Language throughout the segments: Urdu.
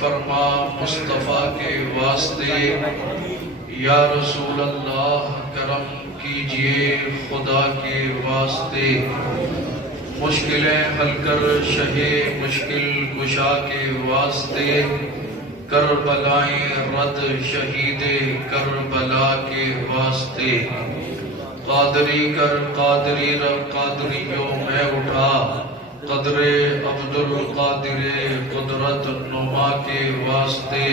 فرما مصطفیٰ کے واسطے، یا رسول اللہ کرم کیجئے خدا کے واسطے، مشکلیں حل کر شہ مشکل کشا کے واسطے، کربلائیں رد شہید کربلا کے واسطے، قادری کر قادری رب قادریوں میں اٹھا، قدر عبد القادر قدرت نما کے واسطے،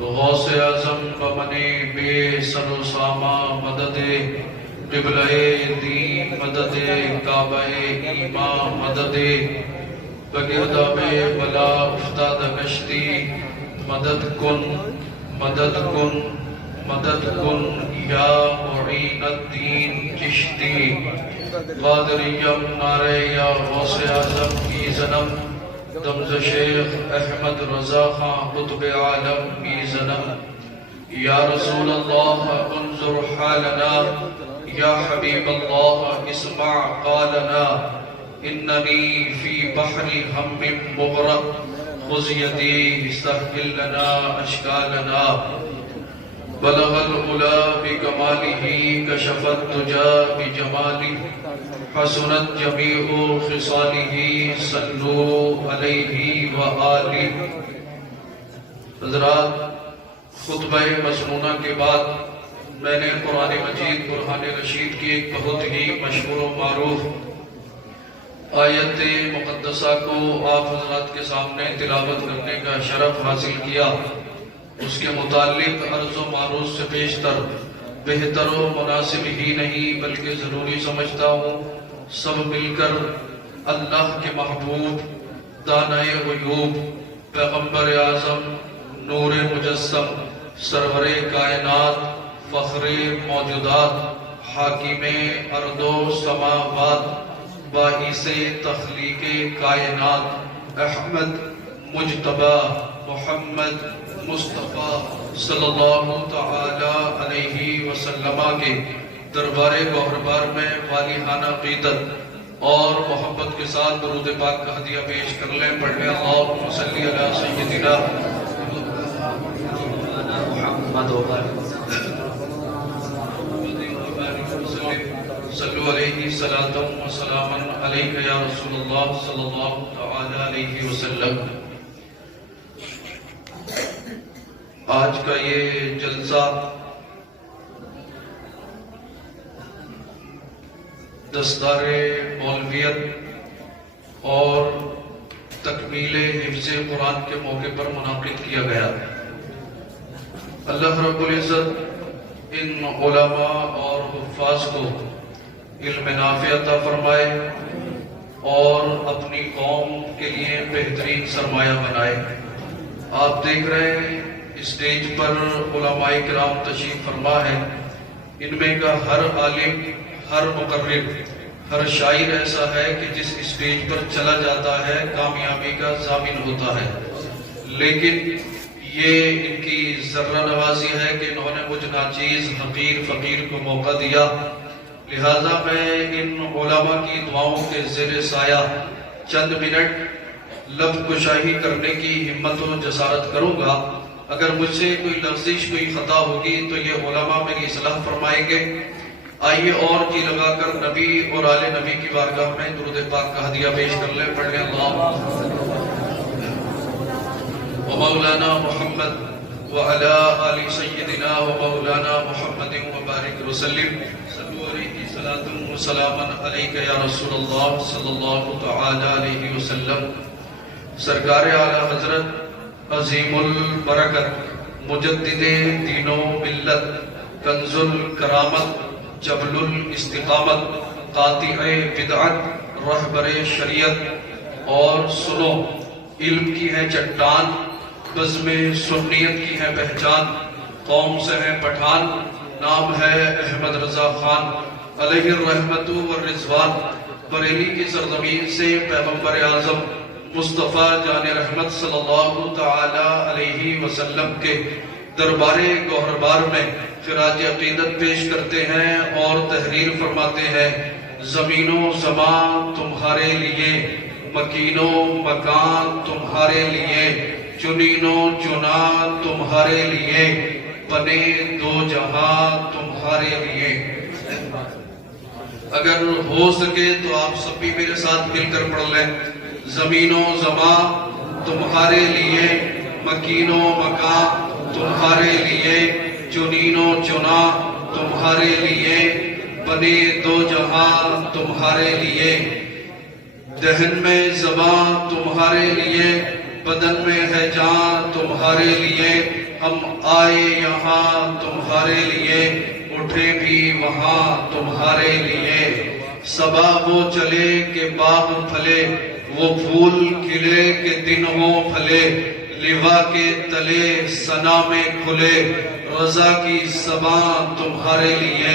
غوث اعظم بمنے بے سر و ساما مدد، قبلہ دین مدد، کعبہ ایمان مدد، بگردہ میں بلا افتاد کشتی، مدد کن مدد کن مدد کن یا معین الدین چشتی، قادریم نعرہ یا غوث اعظم کی ضنم، دمز شیخ احمد رضا خان قطب عالم کی ضنم، یا رسول اللہ انظر حالنا، یا حبیب اللہ اسمع قالنا، اننی فی بحر ہم مغرق، خذ یدی سہل لنا اشکالنا، بلغ العلا بکمالہ کشف الدجا بجمالہ، حسنت جمیع خصالہ صلو علیہ وآلہ۔ حضرات، خطبہ مسنونہ کے بعد میں نے قرآن مجید برہان رشید کی ایک بہت ہی مشہور و معروف آیت مقدسہ کو آپ حضرات کے سامنے تلاوت کرنے کا شرف حاصل کیا۔ اس کے متعلق عرض و معروض سے بیشتر بہتر و مناسب ہی نہیں بلکہ ضروری سمجھتا ہوں سب مل کر اللہ کے محبوب دانائے غیوب پیغمبر اعظم نور مجسم سرور کائنات فخر موجودات حاکم ارض و سماوات باعث تخلیق کائنات احمد مجتبی محمد مصطفیٰ صلی اللہ تعالی علیہ وسلم کے دربار گوہربار میں والہانہ عقیدت اور محبت کے ساتھ درود پاک کا ہدیہ پیش کر لیں۔ پڑھ لیں اللہم صلی علی سیدنا محمد صلو علیہ صلاۃ و سلام علیہ یا رسول اللہ صلی اللہ تعالی علیہ وسلم۔ آج کا یہ جلسہ دستار مولویت اور تکمیل حفظ قرآن کے موقع پر منعقد کیا گیا۔ اللہ رب العزت ان علماء اور حفاظ کو علم نافع عطا فرمائے اور اپنی قوم کے لیے بہترین سرمایہ بنائے۔ آپ دیکھ رہے ہیں اسٹیج پر علماء کرام تشریف فرما ہے، ان میں کا ہر عالم، ہر مقرر، ہر شاعر ایسا ہے کہ جس اسٹیج پر چلا جاتا ہے کامیابی کا ضامن ہوتا ہے، لیکن یہ ان کی ذرہ نوازی ہے کہ انہوں نے مجھ ناچیز حقیر فقیر کو موقع دیا، لہذا میں ان علماء کی دعاؤں کے زیر سایہ چند منٹ لب کشائی کرنے کی ہمت و جسارت کروں گا۔ اگر مجھ سے کوئی لفظش کوئی خطا ہوگی تو یہ علماء میری اصلاح فرمائیں گے۔ آئیے اور جی لگا کر نبی اور آل نبی کی بارگاہ میں درود پاک کا ہدیہ پیش کر لیں۔ پڑھ لیں اللہم ومولانا محمد وعلا آل سیدنا ومولانا محمد وبارک وسلم، صلو علیہ صلاۃ و سلام علیک یا رسول اللہ صلی اللہ تعالی علیہ وسلم۔ سرکار اعلیٰ حضرت عظیم البرکت مجدد دین و ملت کنز الکرامت جبل الاستقامت قاطع بدعت رہبر شریعت، اور سنو علم کی ہے چٹان بزم سنیت کی ہے پہچان، قوم سے ہے پٹھان نام ہے احمد رضا خان علیہ الرحمت والرضوان، بریلی کی سرزمین سے پیغمبر اعظم مصطفیٰ جان رحمت صلی اللہ تعالی علیہ وسلم کے دربار گوہربار میں خراج عقیدت پیش کرتے ہیں اور تحریر فرماتے ہیں۔ زمین و زمان تمہارے لیے، مکین و مکان تمہارے لیے، چنینو چنا تمہارے لیے، بنے دو جہاں تمہارے لیے۔ اگر ہو سکے تو آپ سب بھی میرے ساتھ مل کر پڑھ لیں۔ زمین و زمان تمہارے لیے، مکین و مکان تمہارے لیے، چنین و چنا تمہارے لیے، بنے دو جہاں تمہارے لیے۔ دہن میں زبان تمہارے لیے، بدن میں ہے جان تمہارے لیے۔ ہم آئے یہاں تمہارے لیے، اٹھے بھی وہاں تمہارے لیے۔ صبا وہ چلے کہ باغ پھلے، وہ پھول کھلے کہ دن ہو پھلے۔ لوا کے تلے ثنا میں کھلے، رضا کی زبان تمہارے لیے۔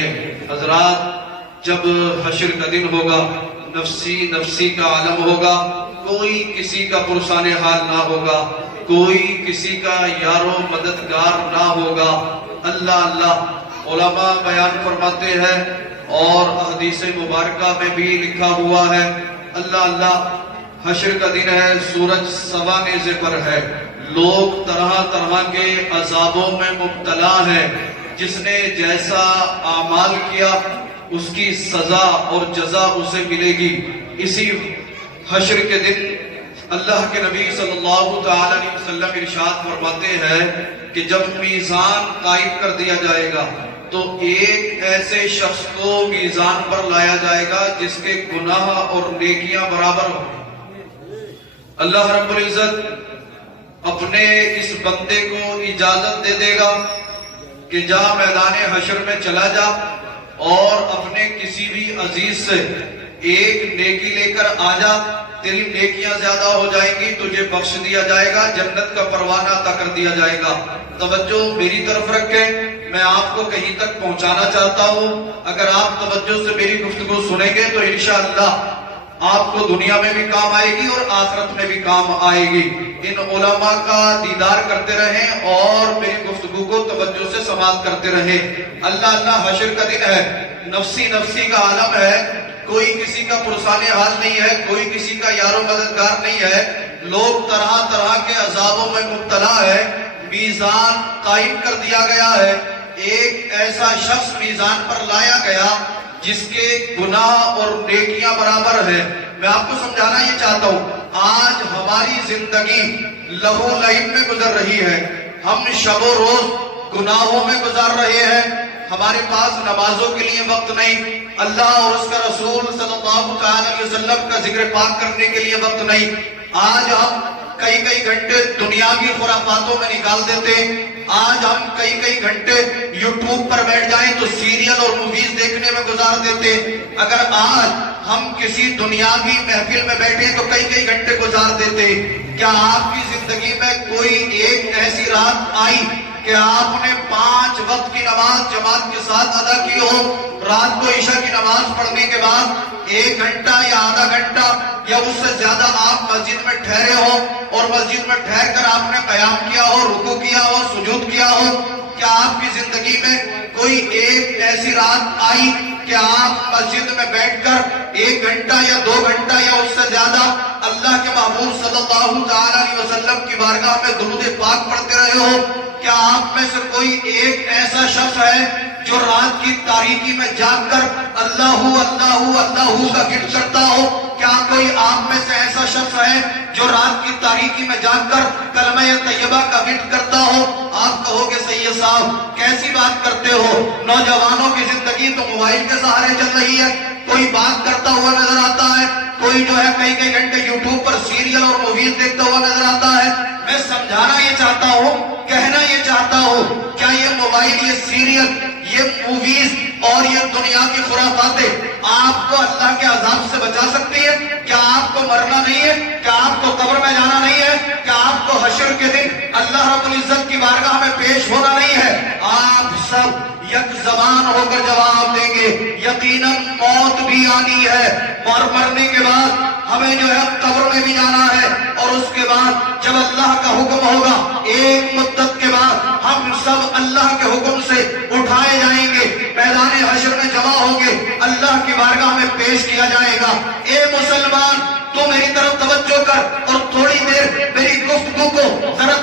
حضرات، جب حشر کا دن ہوگا، نفسی نفسی کا عالم ہوگا، کوئی کسی کا پرسان حال نہ ہوگا، کوئی کسی کا یار و مددگار نہ ہوگا۔ اللہ اللہ علماء بیان فرماتے ہیں، اور حدیث مبارکہ میں بھی لکھا ہوا ہے، اللہ اللہ حشر کا دن ہے، سورج سوا نیزے پر ہے، لوگ طرح طرح کے عذابوں میں مبتلا ہے۔ جس نے جیسا اعمال کیا اس کی سزا اور جزا اسے ملے گی۔ اسی حشر کے دن اللہ کے نبی صلی اللہ تعالی علیہ وسلم ارشاد فرماتے ہیں کہ جب میزان قائم کر دیا جائے گا تو ایک ایسے شخص کو میزان پر لایا جائے گا جس کے گناہ اور نیکیاں برابر ہوں۔ اللہ رب العزت اپنے اس بندے کو اجازت دے دے گا کہ جا میدان حشر میں چلا جا اور اپنے کسی بھی عزیز سے ایک نیکی لے کر آ جا، تیری نیکیاں زیادہ ہو جائیں گی، تجھے بخش دیا جائے گا، جنت کا پروانہ عطا کر دیا جائے گا۔ توجہ میری طرف رکھیں، میں آپ کو کہیں تک پہنچانا چاہتا ہوں۔ اگر آپ توجہ سے میری گفتگو سنیں گے تو انشاءاللہ آپ کو دنیا میں بھی کام آئے گی اور آخرت میں بھی کام آئے گی۔ ان علماء کا دیدار کرتے رہیں اور میری گفتگو کو توجہ سے سماعت کرتے رہیں۔ اللہ اللہ حشر کا دن ہے، نفسی نفسی کا عالم ہے، کوئی کسی کا پرسان حال نہیں ہے، کوئی کسی کا یار و مددگار نہیں ہے، لوگ طرح طرح کے عذابوں میں مبتلا ہے۔ میزان قائم کر دیا گیا ہے، ایک ایسا شخص میزان پر لایا گیا جس کے گناہ اور نیکیاں برابر ہیں۔ میں آپ کو سمجھانا یہ چاہتا ہوں، آج ہماری زندگی لہو لعب میں گزر رہی ہے، ہم شب و روز گناہوں میں گزار رہے ہیں، ہمارے پاس نمازوں کے لیے وقت نہیں، اللہ اور اس کا رسول صلی اللہ علیہ وسلم کا ذکر پاک کرنے کے لیے وقت نہیں۔ آج ہم کئی گھنٹے دنیاوی خرافاتوں میں نکال دیتے، آج ہم کئی گھنٹے یوٹیوب پر بیٹھ جائیں تو سیریل اور موویز دیکھنے میں گزار دیتے۔ اگر آج ہم کسی دنیاوی محفل میں بیٹھے تو کئی گھنٹے گزار دیتے۔ کیا آپ کی زندگی میں کوئی ایک ایسی رات آئی کہ آپ نے 5 وقت کی نماز جماعت کے ساتھ ادا کی ہو؟ رات کو عشاء کی نماز پڑھنے کے بعد 1 گھنٹہ یا آدھا گھنٹہ یا اس سے زیادہ آپ مسجد میں ٹھہرے ہو اور مسجد میں ٹھہر کر آپ نے قیام کیا ہو، رکوع کیا ہو، سجود کیا ہو؟ کیا آپ کی زندگی میں کوئی ایک ایسی رات آئی کہ آپ مسجد میں بیٹھ کر 1 گھنٹہ یا 2 گھنٹہ یا اس سے زیادہ اللہ کے محبوب صلی اللہ تعالی علیہ وسلم کی بارگاہ میں درود پاک پڑھتے رہے ہو؟ کیا آپ میں سے کوئی ایک ایسا شخص ہے جو رات کی تاریکی میں جاگ کر اللہ اللہ اللہ کا ذکر کرتا ہو؟ کیا کوئی آپ میں سے ایسا شخص ہے جو رات کی تاریکی میں جاگ کر کلمہ طیبہ کا ذکر کرتا ہو؟ آپ کہو گے سید صاحب کیسی بات کرتے ہو، نوجوانوں کی زندگی تو موبائل کے سہارے چل رہی ہے، کوئی بات کرتا ہوا نظر آتا ہے، کوئی جو ہے کئی گھنٹے یوٹیوب پر سیریل اور موویز دیکھتا ہوا نظر آتا ہے۔ میں سمجھانا یہ چاہتا ہوں، کہنا یہ چاہتا ہوں، کیا یہ موبائل، یہ سیریل، یہ موویز اور یہ دنیا کی خرافاتیں آپ کو اللہ کے عذاب سے بچا سکتی ہے؟ کیا آپ کو مرنا نہیں ہے؟ کیا آپ کو قبر میں جانا نہیں ہے؟ کیا آپ کو حشر کے دن اللہ رب العزت کی بارگاہ میں پیش ہونا نہیں ہے؟ آپ سب یک زبان ہو کر جواب دیں گے یقیناً موت بھی آنی ہے، اور مرنے کے بعد ہمیں جو ہے قبر میں بھی جانا ہے، اور اس کے بعد جب اللہ کا حکم ہوگا ایک مدت کے بعد ہم سب اللہ کے حکم سے اٹھائے جائیں گے، میدان حشر میں جمع ہوں گے، اللہ کی بارگاہ میں پیش کیا جائے گا۔ اے مسلمان، تو میری طرف توجہ کر اور تھوڑی دیر میری گفتگو کو ذرا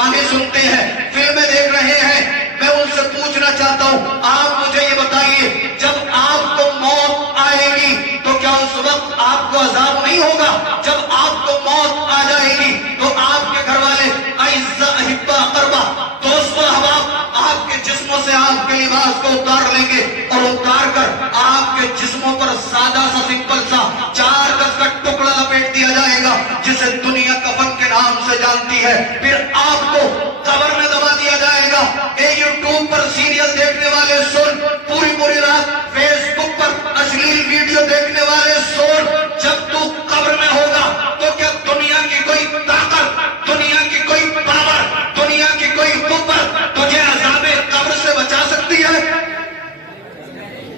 گانے سنتے ہیں، فلمیں دیکھ رہے ہیں، میں ان سے پوچھنا چاہتا ہوں، آپ مجھے یہ بتائیے، جب آپ کو موت آئے گی تو کیا اس وقت آپ کو عذاب نہیں ہوگا؟ جب آپ کو موت آ جائے گی تو آپ کے گھر والے اعزاء احبا اقربا دوست و احباب آپ کے جسموں سے آپ کے لباس کو اتار لیں گے، اور اتار کر آپ کے جسموں پر سادہ سا سمپل سا 4 گز کا ٹکڑا لپیٹ دیا جائے گا جسے دنیا کفن کے نام سے جانتی ہے، پھر آپ کو قبر میں دبا دیا جائے گا۔ اے یوٹیوب پر سیریل دیکھنے والے سن، پوری رات فیس بک پر اشلیل ویڈیو دیکھنے والے سن، جب تو قبر میں ہوگا تو کیا دنیا کی کوئی طاقت، دنیا کی کوئی پاور، دنیا کی کوئی قوت تجھے عذاب قبر سے بچا سکتی ہے؟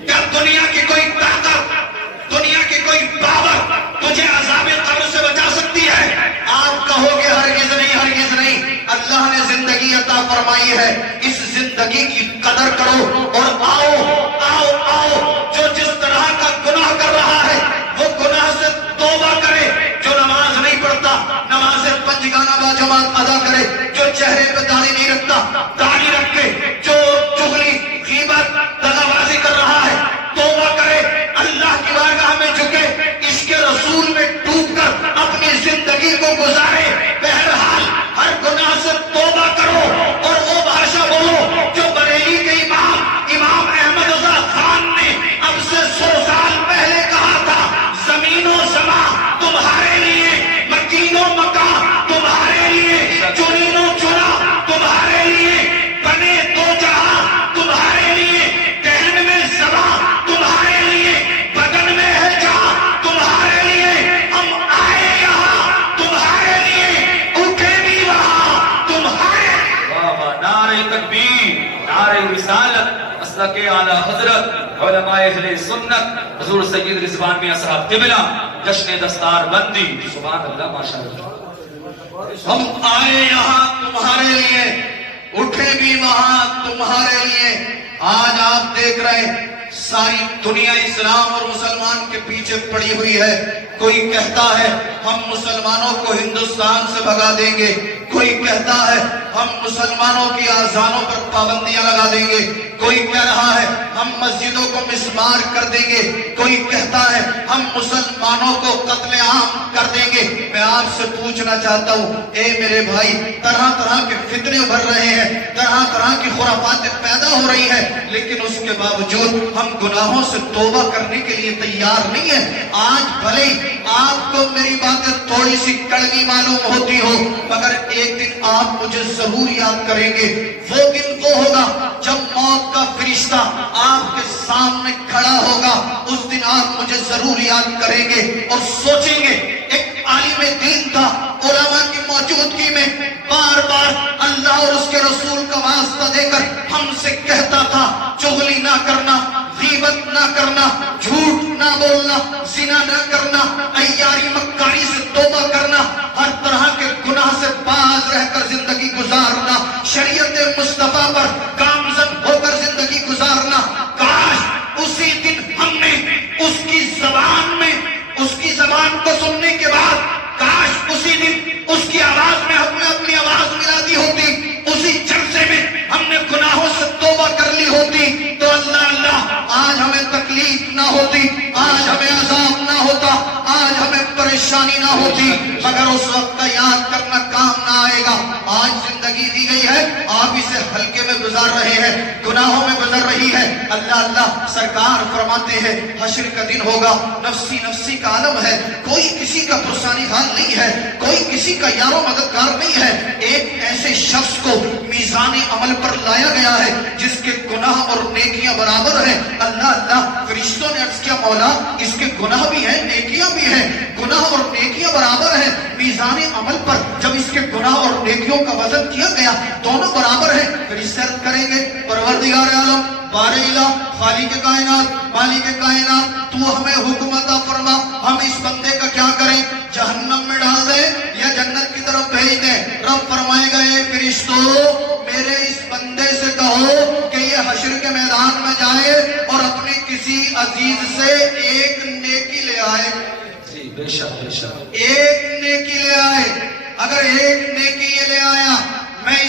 کیا دنیا کی کوئی طاقت، دنیا کی کوئی پاور تجھے عذاب قبر سے بچا سکتی ہے؟ آپ کہو گے ہرگز نہیں، ہرگز نہیں۔ اللہ نے زندگی عطا فرمائی ہے، اس زندگی کی قدر کرو اور آؤ جو جس طرح کا گناہ کر رہا ہے وہ گناہ سے توبہ کرے، جو نماز نہیں پڑھتا نماز 5 گانا با جماعت ادا کرے، جو چہرے پہ داڑھی نہیں رکھتا داڑھی رکھے، جو چغلی غیبت دغابازی کر رہا ہے توبہ کرے، اللہ کی بارگاہ میں جھکے، اس کے رسول میں ڈوب کر اپنی زندگی کو گزارے۔ بہرحال ہر گناہ سے توبہ کرو اور وہ بھاشا بولو جو بریلی کے امام احمد رضا خان نے اب سے 100 سال پہلے کہا تھا، زمین و سما تمہارے لیے، مکین و مکان تمہارے لیے، چنین و چنا تمہارے لیے، بنے 2 جہاں تمہارے لیے، دہن میں زباں تمہارے لیے، بدن میں ہے جہاں تمہارے لیے، ہم آئے یہاں تمہارے لیے، اٹھے بھی وہاں تمہارے لیے۔ نعرہ تکبیر، نعرہ رسالت، مسلک اعلی حضرت علماء اہل سنت حضور سید رضوان میاں صاحب قبلہ، جشن دستار بندی، سبحان اللہ، ماشاءاللہ۔ ہم آئے یہاں تمہارے لیے، اٹھے بھی وہاں تمہارے لیے۔ آج آپ دیکھ رہے ہیں ساری دنیا اسلام اور مسلمان کے پیچھے پڑی ہوئی ہے۔ کوئی کہتا ہے ہم مسلمانوں کو ہندوستان سے بھگا دیں گے، کوئی کہتا ہے ہم مسلمانوں کی اذانوں پر پابندیاں لگا دیں گے، کوئی کہہ رہا ہے ہم مسجدوں کو مسمار کر دیں گے، کوئی کہتا ہے ہم مسلمانوں کو قتل عام کر دیں گے۔ میں آپ سے پوچھنا چاہتا ہوں، اے میرے بھائی، طرح کے فتنے ابھر رہے ہیں، طرح کی خرافات پیدا ہو رہی ہیں، لیکن اس کے باوجود ہم گناہوں سے توبہ کرنے کے لیے تیار نہیں ہیں۔ آج بھلے آپ کو میری باتیں تھوڑی سی کڑوی معلوم ہوتی ہو، مگر ایک دن آپ مجھے ضرور یاد کریں گے۔ وہ دن وہ ہوگا جب موت کا فرشتہ آپ کے سامنے کھڑا ہوگا، اس دن آپ مجھے ضرور یاد کریں گے اور سوچیں گے ایک عالم دین تھا، علماء کی موجودگی میں بار بار اللہ اور اس کے رسول کا واسطہ دے کر ہم سے کہتا تھا چغلی نہ کرنا، غیبت نہ کرنا، جھوٹ نہ بولنا، زنا نہ کرنا، عیاری مکاری سے توبہ کرنا، ہر طرح کے گناہ سے باز رہ کر زندگی گزارنا، شریعت مصطفیٰ پر گامزن ہو کر زندگی گزارنا۔ کاش اسی دن ہم نے اس کی زبان میں، اس کی زبان کو سننے کے بعد، کاش اسی دن اس کی آواز میں ہم نے اپنی آواز ملا دی ہوتی، اسی جلسے میں ہم نے گناہوں سے توبہ کر لی ہوتی، تو اللہ آج ہمیں تکلیف نہ ہوتی، آج ہمیں عذاب نہ ہوتا، آج ہمیں پریشانی نہ ہوتی، مگر اس وقت کا یاد کرنا کام نہ آئے گا۔ آج زندگی دی گئی ہے، آپ اسے ہلکے میں گزار رہے ہیں، گناہوں میں گزر رہی ہے۔ اللہ سرکار فرماتے ہیں حشر کا دن ہوگا، نفسی نفسی کا عالم ہے، کوئی کسی کا پرسانی حال نہیں ہے، کوئی کسی کا یار و مددگار نہیں ہے۔ ایک ایسے شخص کو میزان عمل پر لایا گیا ہے جس کے گناہ اور نیکیاں برابر ہیں۔ اللہ فرشتوں نے عرض کیا مولا اس کے گناہ بھی ہیں نیکیاں بھی ہیں، گناہ اور نیکیاں برابر ہیں، میزان عمل پر جب اس کے گناہ اور نیکیوں کا وزن کیا گیا دونوں برابر ہیں۔ فرشتے عرض کریں گے پروردگار عالم، بار الہ، خالق کائنات، مالک کائنات، تو ہمیں حکم عطا فرما، ہم اس بندے کا کیا کریں؟ جہنم میں ڈال دیں یا جنت کی طرف بھیج دیں؟ رب فرمائے گا اے فرشتوں میرے اس بندے سے کہو کہ یہ حشر کے میدان میں جائے اور اپنے کسی عزیز سے ایک نیکی لے آئے۔ جی بے شک بے شک، ایک نیکی لے آئے۔ اگر ایک نیکی یہ لے آیا، میں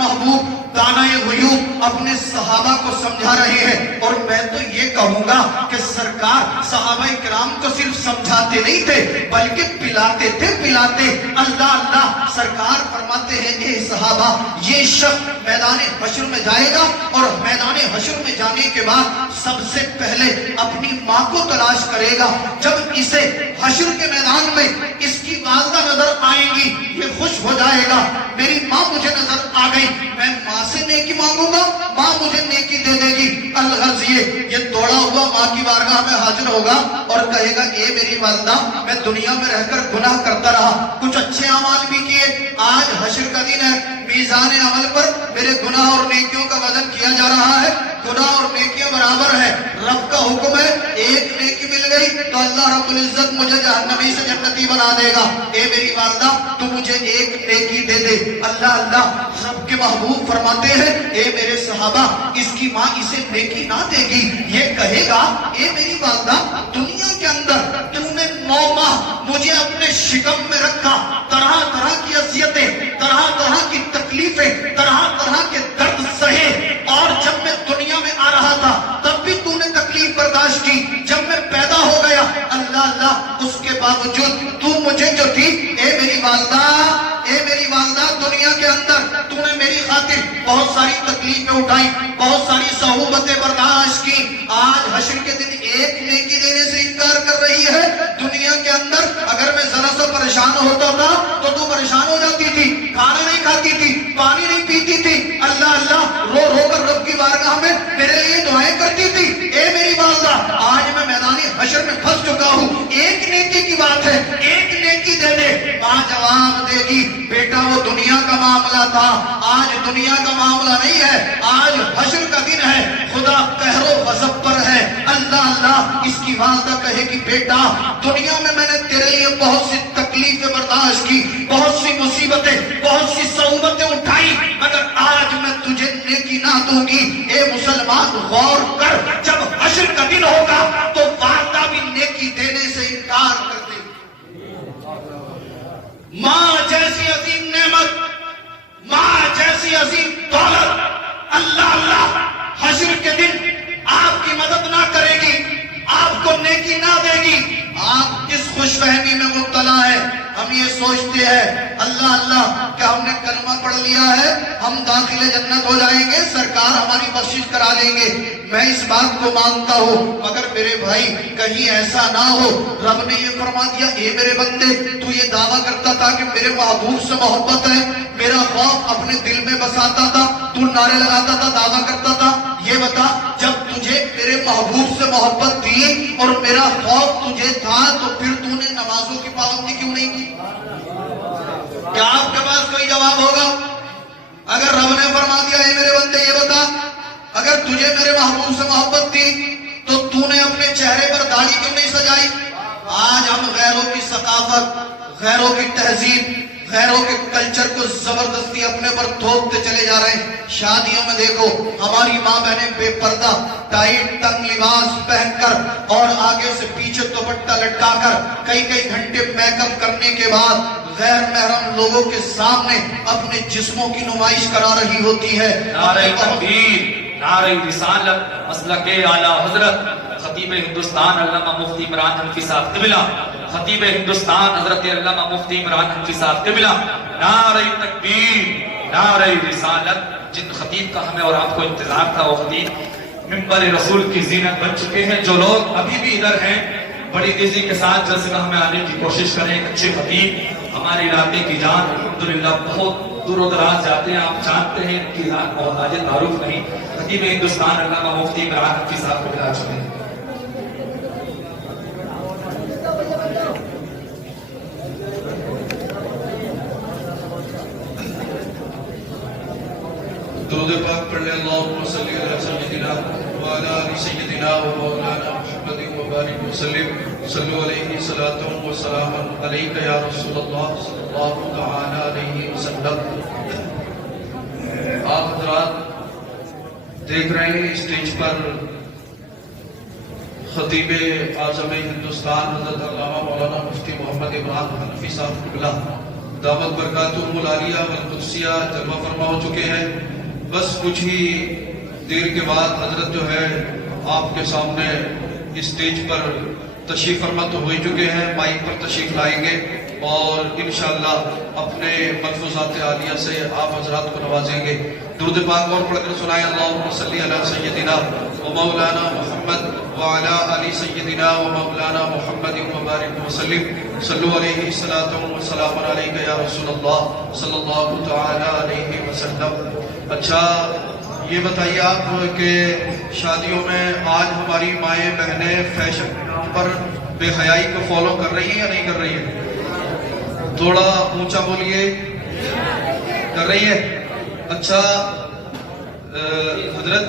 محبوب دانائے غیوب اپنے صحابہ کو سمجھا رہے ہیں، اور میں تو یہ کہوں گا کہ سرکار صحابہ کرام کو صرف سمجھاتے نہیں تھے بلکہ پلاتے تھے، پلاتے۔ اللہ اللہ سرکار فرماتے ہیں اے صحابہ، یہ شخص میدان حشر میں جائے گا اور میدان حشر میں جانے کے بعد سب سے پہلے اپنی ماں کو تلاش کرے گا۔ جب اسے حشر کے میدان میں اس کی والدہ نظر آئیں گی یہ خوش ہو جائے گا، میری ماں مجھے نظر آ گئی، میں ماں سے نیکی مانگوں گا، ماں مجھے نیکی دے دے گی۔ الغرض یہ دوڑا ہوا ماں کی بارگاہ میں حاضر ہوگا اور کہے گا اے میری والدہ، میں دنیا میں رہ کر گناہ کرتا رہا، کچھ اچھے اعمال بھی کیے، آج حشر کا دن ہے، میزان عمل پر میرے گناہ اور نیکیوں کا وزن کیا جا رہا ہے، گناہ اور نیکیاں برابر ہے، رب کا حکم ہے ایک نیکی مل گئی تو اللہ رب العزت مجھے جہنمی سے جنتی بنا دے گا، اے میری والدہ تو مجھے ایک نیکی دے دے۔ اللہ اللہ رب کے محبوب فرماتے ہیں اے میرے صحابہ، اس کی ماں اسے نیکی نہ دے گی، یہ کہے گا اے میری والدہ دنیا کے اندر تم نے 9 ماہ مجھے اپنے شکم میں رکھا، طرح طرح کی اذیتیں، طرح طرح کی تکلیفیں، طرح طرح کے درد سہے، اور جب میں دنیا میں آ رہا تھا تب بھی تو نے تکلیف برداشت کی، جب میں پیدا ہو گیا اللہ اللہ اس کے باوجود تو مجھے جو تھی اے میری والدہ، اے میری والدہ دنیا کے اندر تو نے میری خاطر بہت ساری تکلیفیں اٹھائی، بہت ساری صعوبتیں برداشت کی، آج حشر کے دن ایک نیکی دینے سے انکار کر رہی ہے۔ دنیا کے اندر اگر میں ذرا سا پریشان ہوتا تھا تو پریشان ہو جاتی تھی، کھانا نہیں کھاتی تھی، پانی نہیں پیتی تھی، اللہ اللہ رو رو کر رب کی بارگاہ میں میرے لیے دعائیں کرتی تھی، اے میری والدہ آج میں میدان حشر میں پھنس چکا ہوں، ایک نیکی کی بات ہے، ایک نیکی دے دے۔ ماں جواب دے گی بیٹا وہ دنیا کا معاملہ تھا، آج دنیا کا معاملہ نہیں ہے، آج حشر کا دن ہے، خدا قہر و غضب پر ہے۔ اللہ اللہ اس کی والدہ کہے گی بیٹا دنیا میں نے تیرے لیے بہت سی تکلیفیں برداشت کی، بہت سی مصیبتیں، بہت سی صعوبتیں اٹھائی، مگر آج میں تجھے نیکی نہ دوں گی۔ اے مسلمان غور کر، جب حشر کا دن ہوگا تو والدہ بھی نیکی دینے سے انکار کر دے گی۔ ماں جیسی عظیم نعمت، ماں جیسی عظیم دولت، اللہ اللہ حشر کے دن آپ کی مدد نہ کرے گی، آپ کو نیکی نہ دے گی۔ آپ کس خوش فہمی میں مبتلا ہے، ہم یہ سوچتے ہیں اللہ اللہ کہ ہم نے کلمہ پڑھ لیا ہے ہم داخل جنت ہو جائیں گے، سرکار ہماری بخشش کرا لیں گے، میں اس بات کو مانتا ہوں، مگر میرے بھائی کہیں ایسا نہ ہو رب نے یہ فرما دیا اے میرے بندے تو یہ دعویٰ کرتا تھا کہ میرے محبوب سے محبت ہے، میرا خوف اپنے دل میں بساتا تھا، تو نعرے لگاتا تھا، دعویٰ کرتا تھا، یہ بتا جب تجھے میرے محبوب سے محبت تھی اور میرا خوف تجھے تھا تو پھر تو نے نمازوں کی پابندی کیوں نہیں کی؟ کیا آپ کے پاس کوئی جواب ہوگا؟ اگر رب نے فرما دیا اے میرے بندے یہ بتا اگر تجھے میرے محبوب سے محبت تھی تو تو نے اپنے چہرے پر داڑھی کیوں نہیں سجائی؟ آج ہم غیروں کی ثقافت، غیروں کی تہذیب، غیروں کے کلچر کو زبردستی اپنے پر تھوپتے چلے جا رہے ہیں۔ شادیوں میں دیکھو ہماری ماں بہنیں بے پردہ ٹائٹ تنگ لباس پہن کر اور آگے سے پیچھے دوپٹہ لٹکا کر کئی کئی گھنٹے میک اپ کرنے کے بعد غیر محرم لوگوں کے سامنے اپنے جسموں کی نمائش کرا رہی ہوتی ہے۔ نعرہ تکبیر، نعرہ رسالت، مسلک اعلیٰ حضرت خطیب ہندوستان علامہ مفتی عمران حنفی صاحب قبلہ، خطیب ہندوستان حضرت علامہ مفتی عمران حنفی صاحب قبلہ، نعرہ تکبیر، نعرہ رسالت، جن خطیب کا ہمیں اور آپ کو انتظار تھا وہ خطیب منبر رسول کی زینت بن چکے ہیں۔ جو لوگ ابھی بھی ادھر ہیں بڑی تیزی کے ساتھ جلسے میں ہمیں آنے کی کوشش کریں، ایک اچھے خطیب ہمارے علاقے کی جان الحمدللہ بہت دور و دراز جاتے ہیں، آپ جانتے ہیں ان کی ذات محتاج تعارف نہیں، خطیب ہندوستان علامہ مفتی عمران حنفی صاحب کو ملا چکے ہیں۔ درود پاک پڑھنے اللہم صلی علی سیدنا وعلی آل سیدنا و مولانا محمد وبارک وسلم صلو علیہ صلاۃ و سلام علیک یا رسول اللہ صلی اللہ تعالی علیہ وسلم۔ آپ حضرات دیکھ رہے ہیں اسٹیج پر خطیب اعظم ہندوستان حضرت علامہ مولانا مفتی محمد عمران حنفی صاحب قبلہ دامت برکاتہم العالیہ والقدسیہ جلوہ فرما ہو چکے ہیں. بس کچھ ہی دیر کے بعد حضرت جو ہے آپ کے سامنے اسٹیج پر تشریف فرما تو ہو ہی چکے ہیں, مائک پر تشریف لائیں گے اور انشاءاللہ اپنے ملفوظات عالیہ سے آپ حضرات کو نوازیں گے. درود پاک اور پڑھ کر سنائیں. اللہم صلی علی سیدنا و مولانا محمد وعلی آل سیدنا و مولانا محمد وبارک وسلم. صلو علیہ الصلاۃ والسلام علیک یا رسول اللہ صلی اللہ تعالی علیہ وسلم. اچھا یہ بتائیے آپ کہ شادیوں میں آج ہماری مائیں بہنیں فیشن کے نام پر بے حیائی کو فالو کر رہی ہیں یا نہیں کر رہی ہیں؟ تھوڑا اونچا بولیے. کر رہی ہے. اچھا حضرت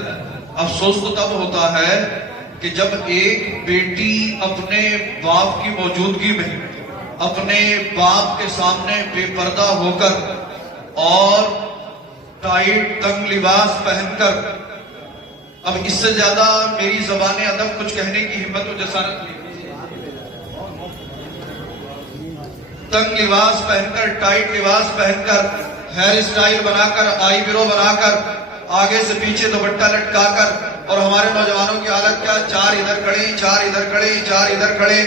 افسوس تو تب ہوتا ہے کہ جب ایک بیٹی اپنے باپ کی موجودگی میں اپنے باپ کے سامنے بے پردہ ہو کر اور ٹائٹ تنگ لباس پہن کر, اب اس سے زیادہ میری زبان ادب کچھ کہنے کی ہمت و جسارت نہیں, تنگ لباس پہن کر, ٹائٹ لباس پہن کر, ہیئر اسٹائل بنا کر, آئی برو بنا کر, آگے سے پیچھے دوپٹہ لٹکا کر, اور ہمارے نوجوانوں کی حالت کیا, چار ادھر کھڑے, چار ادھر کھڑے, چار ادھر کھڑے,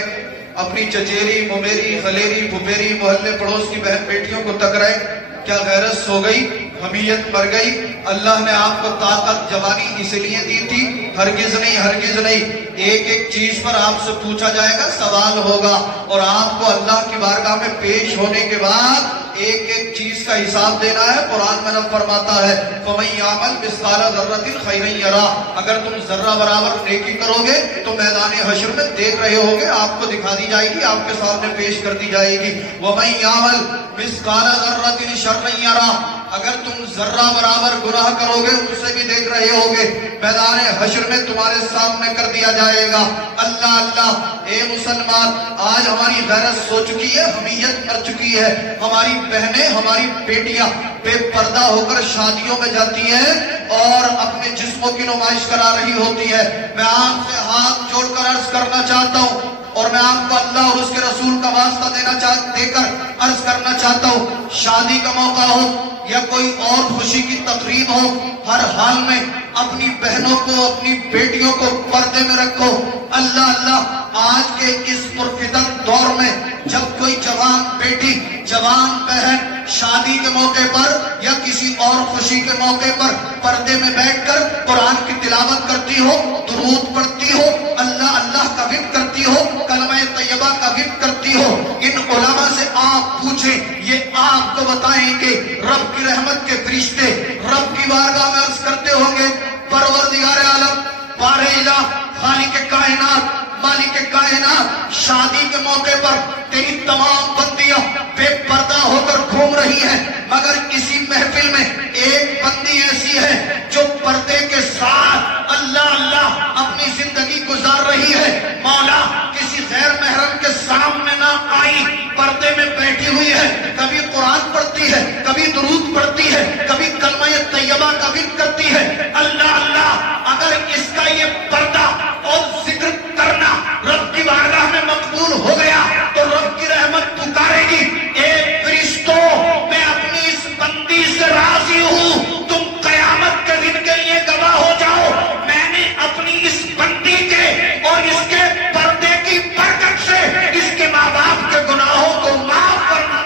اپنی چچیری, ممیری, خلیری, پھپھیری, محلے پڑوس کی بہن بیٹیوں کو تک رہے. کیا غیرت سو گئی, حمیت مر گئی؟ اللہ نے آپ کو طاقت جوانی اس لیے دی تھی؟ ہرگز نہیں, ہرگز نہیں. ایک ایک چیز پر آپ سے پوچھا جائے گا, سوال ہوگا, اور آپ کو اللہ کی بارگاہ میں پیش ہونے کے بعد ایک ایک چیز کا حساب دینا ہے. قرآن میں رب فرماتا ہے فَمَن يَعْمَلْ مِثْقَالَ ذَرَّةٍ خَيْرًا يَرَهُ, اگر تم ذرہ برابر نیکی کرو گے تو میدان حشر میں دیکھ رہے ہوگے, آپ کو دکھا دی جائے گی, آپ کے سامنے پیش کر دی جائے گی. وَمَن يَعْمَلْ مِثْقَالَ ذَرَّةٍ شَرًّا يَرَهُ, اگر تم ذرہ برابر گناہ کرو گے اسے بھی دیکھ رہے ہوگے, میدان حشر میں تمہارے سامنے کر دیا جائے گا. اللہ اللہ. اے مسلمان, آج ہماری غیرت سو چکی ہے, حمیت مر چکی ہے. ہماری بہنیں, ہماری بیٹیاں بے پردہ ہو کر شادیوں میں جاتی ہیں اور اپنے جسموں کی نمائش کرا رہی ہوتی ہے. میں آپ سے ہاتھ جوڑ کر عرض کرنا چاہتا ہوں, اور میں آپ کو اللہ اور اس کے رسول کا واسطہ دے کر عرض کرنا چاہتا ہوں, شادی کا موقع ہو یا کوئی اور خوشی کی تقریب ہو, ہر حال میں اپنی بہنوں کو, اپنی بیٹیوں کو پردے میں رکھو. اللہ اللہ. آج کے اس پرفتن دور میں جب کوئی جوان بیٹی, جوان بہن شادی کے موقع پر یا کسی اور خوشی کے موقع پر پردے میں بیٹھ کر قرآن کی تلاوت کرتی ہو, درود پڑھتی ہو, اللہ اللہ کا ذکر کرتی ہو, کلمہ طیبہ کا ذکر کرتی ہو, ان علماء سے آپ پوچھیں, یہ آپ کو بتائیں کہ رب کی رحمت کے فرشتے رب کی بارگاہ میں عرض کرتے ہوں گے پروردگار عالم, بارے الہ, خالق کائنات, مالک کائنات, شادی کے موقع پر تیری تمام بندیاں بے پردہ ہو کر گھوم رہی ہیں, مگر اسی محفل میں ایک بندی ایسی ہے جو پردے کے ساتھ اللہ اللہ اپنی زندگی گزار رہی ہے. مولا کسی غیر محرم کے سامنے نہ آئی, پردے میں بیٹھی ہوئی ہے, کبھی قرآن پڑھتی ہے, کبھی درود پڑھتی ہے, کبھی کلمہ طیبہ کا ذکر کرتی ہے. اللہ اللہ. اگر اس کا یہ پردہ اور ذکر کرنا رب کی بارگاہ میں مقبول ہو گیا تو رب کی رحمت پکارے گی, اے فرشتوں میں اپنی اس بندی سے راضی ہوں, تم قیامت کے دن کے لیے گواہ ہو جاؤ, میں نے اپنی اس بندی کے اور اس کے پردے کی برکت سے اس کے ماں باپ کے گناہوں کو معاف کرنا.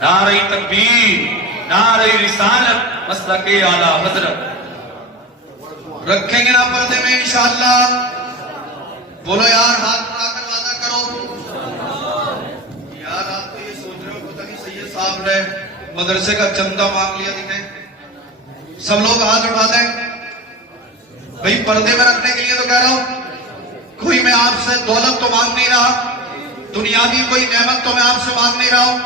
نعرہ تکبیر, نعرہ رسالت, مسلک اعلیٰ حضرت. رکھیں گے نا پردے میں انشاءاللہ؟ بولو یار, ہاتھ اٹھا کر وعدہ کرو. یار آپ تو یہ سوچ رہے ہو پتہ نہیں سید صاحب نے مدرسے کا چندہ مانگ لیا دکھے. سب لوگ ہاتھ اٹھا دیں بھئی, پردے میں رکھنے کے لیے تو کہہ رہا ہوں. کوئی میں آپ سے دولت تو مانگ نہیں رہا, دنیاوی کوئی نعمت تو میں آپ سے مانگ نہیں رہا ہوں.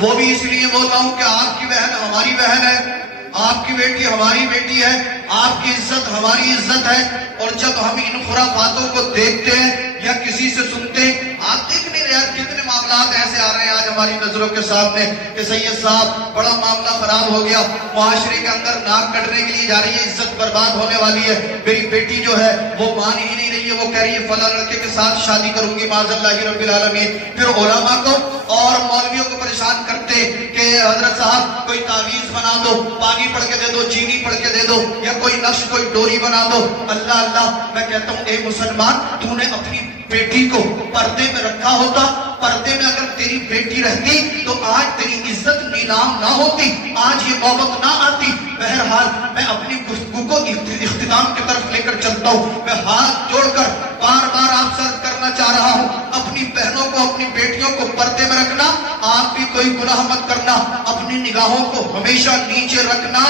وہ بھی اس لیے بول رہا ہوں کہ آپ کی بہن ہماری بہن ہے, آپ کی بیٹی ہماری بیٹی ہے, آپ کی عزت ہماری عزت ہے. اور جب ہم ان خرافاتوں کو دیکھتے ہیں یا کسی سے سنتے ہیں, آپ دیکھ نہیں رہے کتنے معاملات ایسے آ رہے ہیں آج ہماری نظروں کے سامنے کہ سید صاحب بڑا معاملہ خراب ہو گیا، معاشرے کے اندر ناک کٹنے کے لیے جا رہی ہے، عزت برباد ہونے والی ہے، میری بیٹی جو ہے وہ مان ہی نہیں رہی ہے، وہ کہہ رہی ہے فلاں لڑکے کے ساتھ شادی کروں گی معاذ اللہ رب العالمین۔ پھر علماء کو اور مولویوں کو پریشان کرتے کہ حضرت صاحب کوئی تعویذ بنا دو، پانی پڑھ کے دے دو، چینی پڑھ کے دے دو، یا کوئی نقش کوئی ڈوری بنا دو۔ اللہ اللہ، میں کہتا ہوں اے مسلمان، تو نے اپنی بیٹی کو پردے میں رکھا ہوتا، پردے میں اگر تیری بیٹی رہتی تو آج تیری عزت نیلام نہ ہوتی، آج یہ نوبت نہ آتی۔ بہرحال میں اپنی گفتگو کو اختتام کی طرف لے کر چلتا ہوں۔ میں ہاتھ جوڑ کر بار بار آپ سے عرض کرنا چاہ رہا ہوں، اپنی بہنوں کو اپنی بیٹیوں کو پردے میں رکھنا، آپ بھی کوئی گناہ مت کرنا، اپنی نگاہوں کو ہمیشہ نیچے رکھنا،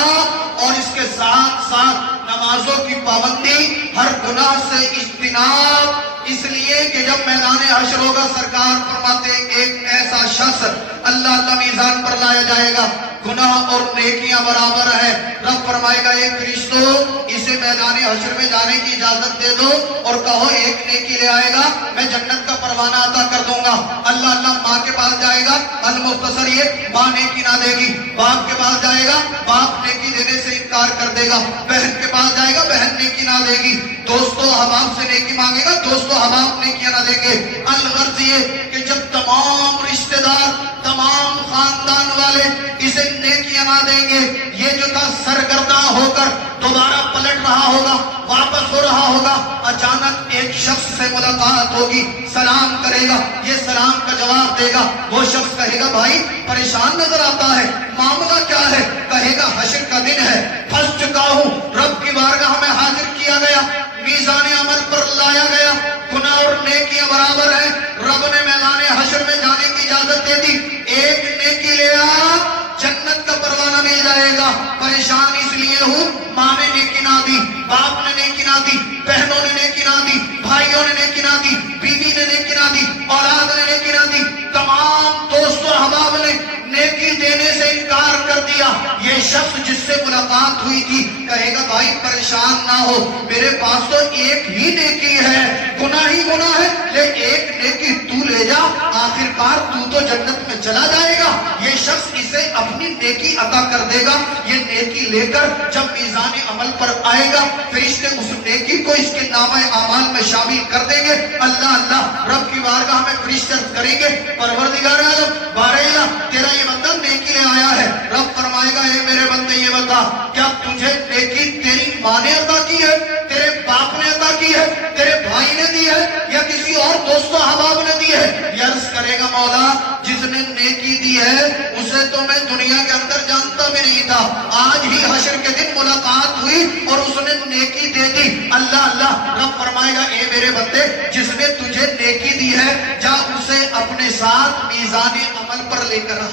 اور اس کے ساتھ ساتھ نمازوں کی پابندی، ہر گناہ سے اجتناب، اس لیے کہ جب میدان حشر ہوگا سرکار فرماتے ایک ایسا شخص اللہ اللہ میزان پر لایا جائے گا، گناہ اور نیکیاں برابر ہیں، رب فرمائے گا ایک فرشتو اسے میدان حشر میں جانے کی اجازت دے دو اور کہو ایک نیکی لے آئے گا، میں جنت کا پروانہ عطا کر دوں گا۔ اللہ اللہ ماں کے پاس جائے گا، المختصر یہ ماں نیکی نہ دے گی، باپ کے پاس جائے گا، باپ نیکی دینے سے انکار کر دے گا، بہن کے پاس جائے گا، بہن نیکی نہ دے گی، دوستو احباب سے نیکی مانگے گا، دوستو احباب نیکیاں نہ دیں گے۔ الغرض یہ کہ جب تمام رشتہ دار، تمام خاندان والے اسے نیکیاں نہ دیں گے، یہ جو تھا سرگرداں ہو کر دوبارہ پلٹ رہا ہوگا، واپس ہو رہا ہوگا، اچانک ایک شخص سے ملاقات ہوگی، سلام کرے گا، یہ سلام کا جواب دے گا، وہ شخص کہے گا بھائی پریشان نظر آتا ہے، معاملہ کیا ہے؟ کہے گا حشر کا دن ہے، پھنس چکا ہوں، رب کی بارگاہ میں حاضر کیا گیا، میزان عمل پر لایا گیا، گناہ اور نیکیاں برابر ہیں، رب نے میدان حشر میں جانے کی اجازت دے دی، ایک نیکی لے آ، جنت کا پروانہ مل جائے گا۔ پریشان اس لیے ہوں، ماں نے نیکی نہ دی، باپ نے نیکی نہ دی، بہنوں نے نیکی نہ دی، بھائیوں نے نیکی نہ دی، بیوی نے نیکی نہ دی، اولاد نے نیکی نہ دی، تمام دوستوں احباب نے نیکی دینے سے انکار کر دیا۔ یہ شخص جس سے ملاقات ہوئی تھی کہے گا بھائی پریشان نہ ہو، میرے پاس تو ایک ہی نیکی ہے، گناہ ہی گناہ ہے، لیکن ایک نیکی تو لے جا، آخر کار تو جنت میں چلا جائے گا۔ یہ شخص اسے اپنی نیکی عطا کر دے گا، یہ نیکی لے کر جب میزان عمل پر آئے گا، فرشتے اس نیکی کو اس کے نامہ اعمال میں شامل کر دیں گے۔ اللہ اللہ، رب کی بارگاہ میں فرشتے کریں گے پروردگار عالم بارے تیرا یہ بندہ نیکی لے آیا ہے، رب فرمائے گا اے میرے بندے یہ بتا کیا تجھے نیکی تیری ماں نے عطا کی ہے، تیرے باپ نے عطا کی ہے، تیرے بھائی نے دی ہے، یا کسی اور دوست و احباب نے دی ہے؟ یہ عرض کرے گا مولا جس نے نیکی دی ہے اسے تو میں دنیا کے اندر جانتا بھی نہیں تھا، آج ہی حشر کے دن ملاقات ہوئی اور اس نے نیکی دے دی۔ اللہ اللہ، رب فرمائے گا اے میرے بندے جس نے تجھے نیکی دی ہے جا اسے اپنے ساتھ میزان عمل پر لے کر آ،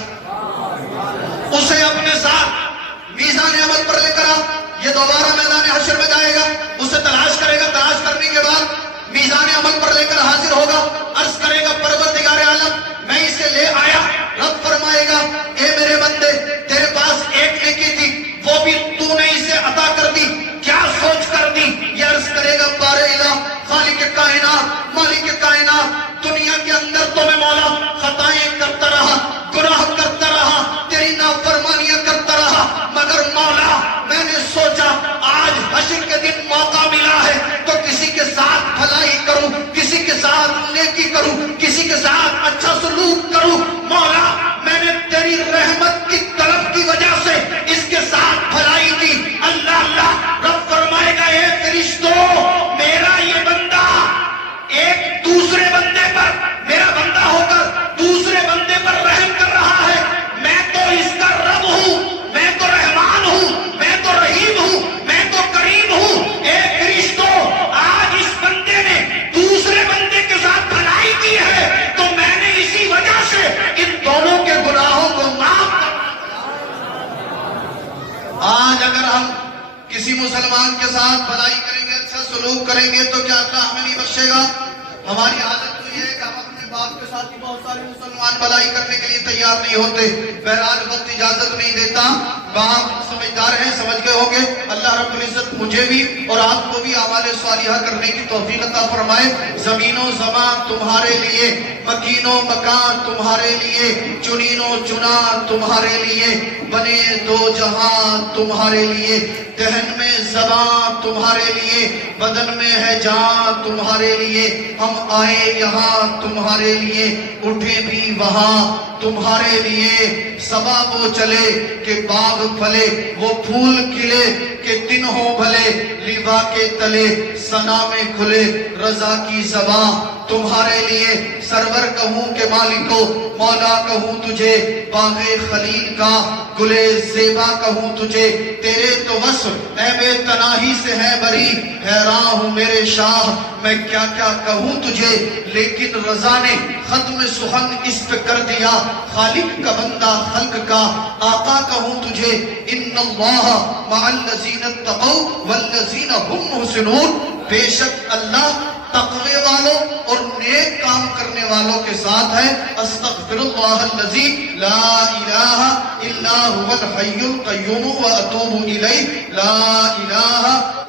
اسے اپنے ساتھ میزان عمل پر لے کر آ، یہ دوبارہ میدان حشر میں جائے گا، اسے تلاش کرے گا، تلاش کرنے کے بعد میزان عمل پر لے کر حاضر ہوگا، عرض کرے گا پروردگار عالم میں اسے لے آیا، رب فرمائے گا اے میرے بندے تیرے پاس ایک نیکی تھی وہ بھی تو نے اسے عطا کر دی، کیا سوچ کر دی؟ یہ عرض کرے گا بارے الہ خالق کائنات مالک کائنات، دنیا کے اندر تو میں مولا خطائیں کرتا رہا، گناہ کرتا رہا، تیری نافرمانیاں کرتا رہا، مگر مولا میں نے سوچا آج حشر کے دن موقع ملا ہے تو کسی کے ساتھ بھلائی کروں، کسی کے ساتھ نیکی کروں، کسی کے ساتھ اچھا سلوک کروں، مولا میں نے تیری رحمت کی طلب کی وجہ سے اس کے ساتھ بھلائی کی۔ اللہ اللہ، رب فرمائے گا اے فرشتوں میرا یہ بندہ ایک دوسرے بندے پر، میرا بندہ ہو کر دوسرے بندے پر رحم کر رہا ہے، میں تو اس کا رب ہوں، میں تو رحمان ہوں، میں تو رحیم ہوں، میں تو کریم ہوں۔ اے فرشتوں آج اس بندے نے دوسرے بندے کے ساتھ بھلائی کی ہے تو میں نے اسی وجہ سے ان دونوں کے گناہوں کو معاف کر۔ آج اگر ہم کسی مسلمان کے ساتھ بھلائی کریں گے، اچھا سلوک کریں گے تو کیا اللہ ہمیں نہیں بخشے گا؟ ہماری عادت تو یہ ہے کہ ہم اپنے باپ کے ساتھ ہی بہت سارے مسلمان بھلائی کرنے کے لیے تیار نہیں ہوتے۔ بہرحال وقت اجازت نہیں دیتا، باپ سمجھدار ہیں، سمجھ گئے ہوں گے، اللہ رب العزت مجھے بھی اور آپ کو بھی اعمال صالحہ کرنے کی توفیق عطا فرمائے۔ زمین و زمان تمہارے لیے، مکین و مکان تمہارے لیے، چنین و چنا تمہارے لیے، بنے دو جہاں تمہارے لیے، دہن میں زبان تمہارے لیے، بدن میں ہے جان تمہارے لیے، ہم آئے یہاں تمہارے لیے، اٹھے بھی وہاں تمہارے لیے، صبا وہ چلے کہ باغ پھلے، وہ پھول کھلے کہ دن ہو بھلے، لیبا کے تلے ثنا میں کھلے رضا کی زباں تمہارے لیے، سرور کہوں کہ مالکو مولا کہوں تجھے، باغ خلیل کا گلے زیبا کہوں تجھے، تیرے تو وصف اے بے تناہی سے ہے بری، حیران ہوں میرے شاہ میں کیا کیا کہوں تجھے، لیکن رضا نے ختم سخن اس پہ کر دیا، خالق کا بندہ خلق کا آقا کہوں تجھے، ان اللہ مع الذین اتقوا والذین هم محسنون، بے شک اللہ تقوی والوں اور نیک کام کرنے والوں کے ساتھ ہے۔ استغفر اللہ الذی لا الہ الا هو الحی القیوم واتوب الیہ، لا الہ